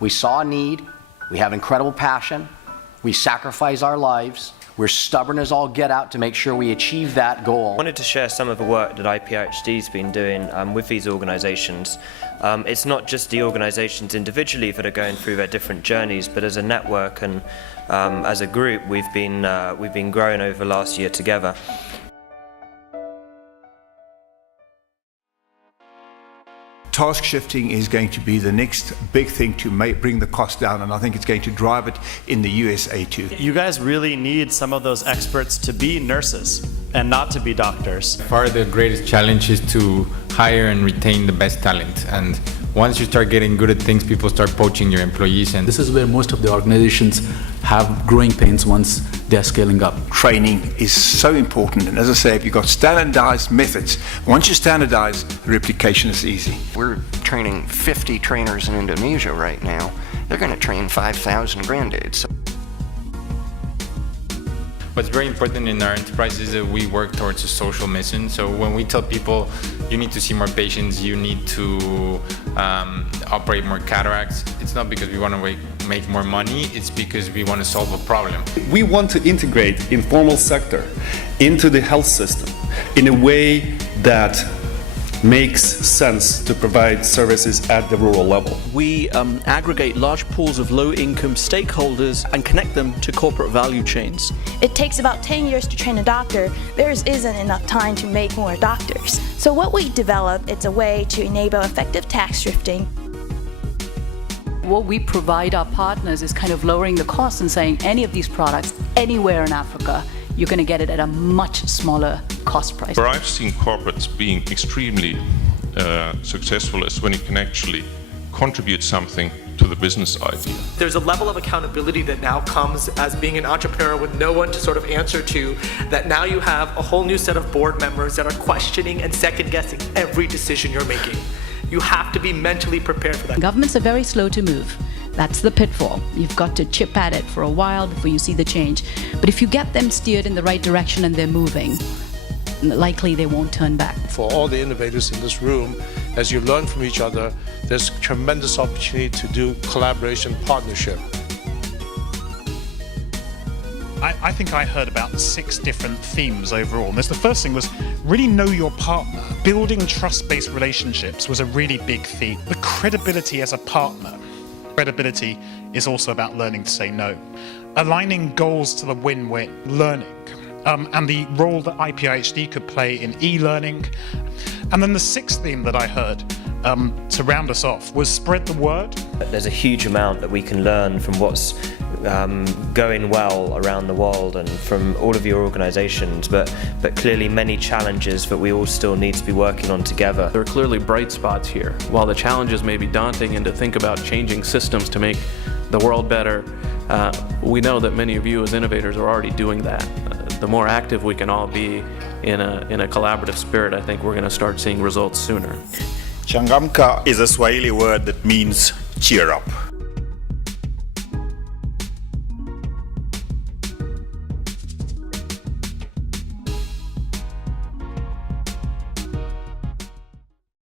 We saw a need, we have incredible passion, we sacrifice our lives, we're stubborn as all get out to make sure we achieve that goal. I wanted to share some of the work that IPIHD's been doing with these organisations. It's not just the organisations individually that are going through their different journeys, but as a network and as a group, we've been growing over the last year together. Task shifting is going to be the next big thing to bring the cost down, and I think it's going to drive it in the USA too. You guys really need some of those experts to be nurses and not to be doctors. Far the greatest challenge is to hire and retain the best talent, and once you start getting good at things, people start poaching your employees. And this is where most of the organizations have growing pains once they're scaling up. Training is so important, and as I say, if you've got standardized methods, once you standardize, replication is easy. We're training 50 trainers in Indonesia right now. They're going to train 5,000 grandaids. What's very important in our enterprise is that we work towards a social mission. So when we tell people you need to see more patients, you need to operate more cataracts, it's not because we want to make more money, it's because we want to solve a problem. We want to integrate informal sector into the health system in a way that makes sense to provide services at the rural level. We aggregate large pools of low-income stakeholders and connect them to corporate value chains. It takes about 10 years to train a doctor. There isn't enough time to make more doctors. So what we developed, it's a way to enable effective tax shifting. What we provide our partners is kind of lowering the cost and saying any of these products anywhere in Africa, you're going to get it at a much smaller cost price. Where I've seen corporates being extremely successful is when you can actually contribute something to the business idea. There's a level of accountability that now comes as being an entrepreneur with no one to sort of answer to, that now you have a whole new set of board members that are questioning and second-guessing every decision you're making. You have to be mentally prepared for that. Governments are very slow to move. That's the pitfall. You've got to chip at it for a while before you see the change. But if you get them steered in the right direction and they're moving, likely they won't turn back. For all the innovators in this room, as you learn from each other, there's tremendous opportunity to do collaboration, partnership. I think I heard about 6 different themes overall. The first thing was really know your partner. Building trust-based relationships was a really big theme. The credibility as a partner. Credibility is also about learning to say no. Aligning goals to the win-win, learning, and the role that IPIHD could play in e-learning. And then the 6th theme that I heard to round us off was spread the word. There's a huge amount that we can learn from what's going well around the world and from all of your organisations, but clearly many challenges that we all still need to be working on together. There are clearly bright spots here. While the challenges may be daunting and to think about changing systems to make the world better, we know that many of you as innovators are already doing that. The more active we can all be in a collaborative spirit, I think we're going to start seeing results sooner. Changamka is a Swahili word that means cheer up.